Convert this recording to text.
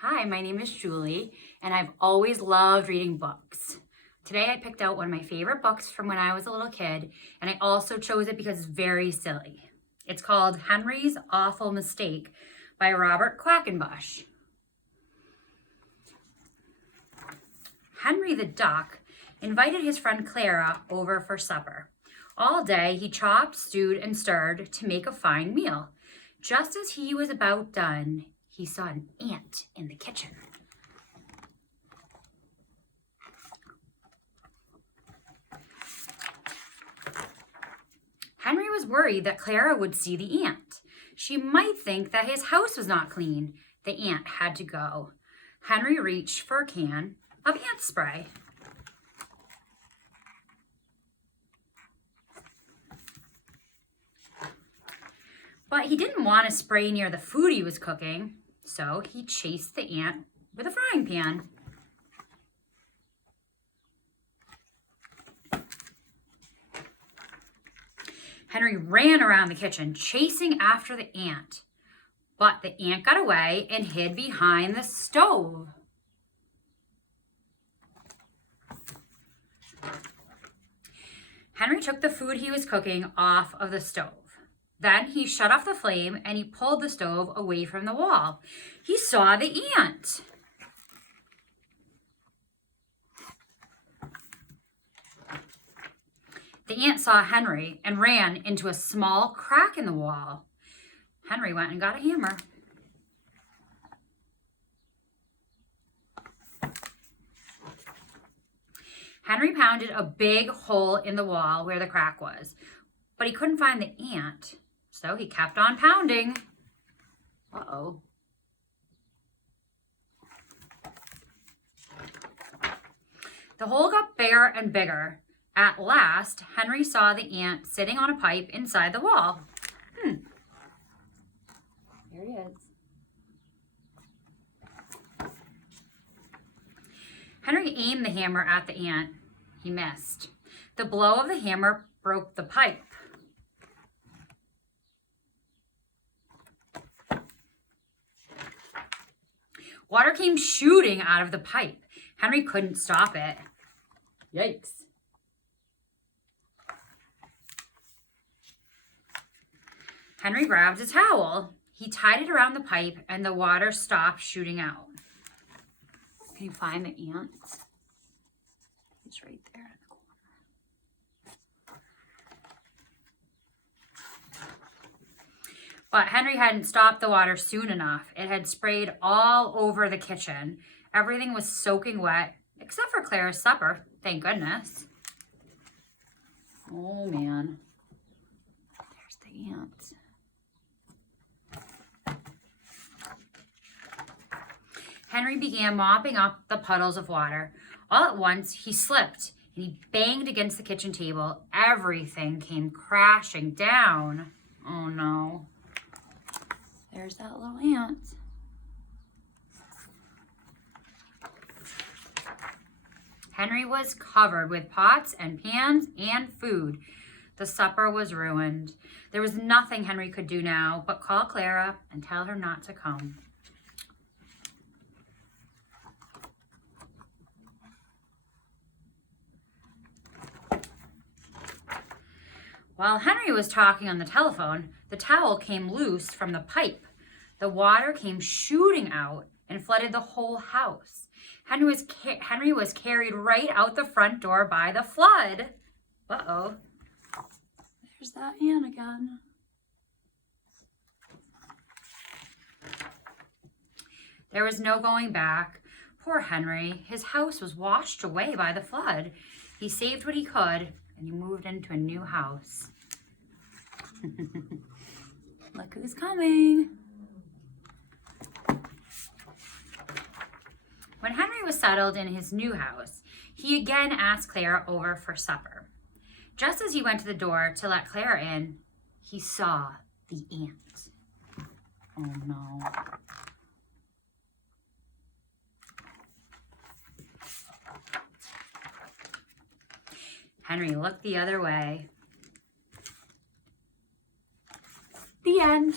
Hi, my name is Julie, and I've always loved reading books. Today I picked out one of my favorite books from when I was a little kid, and I also chose it because it's very silly. It's called Henry's Awful Mistake by Robert Quackenbush. Henry the Duck invited his friend Clara over for supper. All day he chopped, stewed, and stirred to make a fine meal. Just as he was about done, he saw an ant in the kitchen. Henry was worried that Clara would see the ant. She might think that his house was not clean. The ant had to go. Henry reached for a can of ant spray. But he didn't want to spray near the food he was cooking, so he chased the ant with a frying pan. Henry ran around the kitchen, chasing after the ant. But the ant got away and hid behind the stove. Henry took the food he was cooking off of the stove. Then he shut off the flame and he pulled the stove away from the wall. He saw the ant. The ant saw Henry and ran into a small crack in the wall. Henry went and got a hammer. Henry pounded a big hole in the wall where the crack was, but he couldn't find the ant, so he kept on pounding. Uh-oh. The hole got bigger and bigger. At last, Henry saw the ant sitting on a pipe inside the wall. There he is. Henry aimed the hammer at the ant. He missed. The blow of the hammer broke the pipe. Water came shooting out of the pipe. Henry couldn't stop it. Yikes. Henry grabbed a towel. He tied it around the pipe and the water stopped shooting out. Can you find the ant? He's right there in the corner. But Henry hadn't stopped the water soon enough. It had sprayed all over the kitchen. Everything was soaking wet, except for Clara's supper, thank goodness. Oh man, there's the ant. Henry began mopping up the puddles of water. All at once, he slipped and he banged against the kitchen table. Everything came crashing down. Oh no. There's that little ant. Henry was covered with pots and pans and food. The supper was ruined. There was nothing Henry could do now but call Clara and tell her not to come. While Henry was talking on the telephone, the towel came loose from the pipe. The water came shooting out and flooded the whole house. Henry was carried right out the front door by the flood. Uh-oh. There's that ant again. There was no going back. Poor Henry. His house was washed away by the flood. He saved what he could, and he moved into a new house. Look who's coming. When Henry was settled in his new house, he again asked Clara over for supper. Just as he went to the door to let Clara in, he saw the ant. Oh no. Henry looked the other way. The end.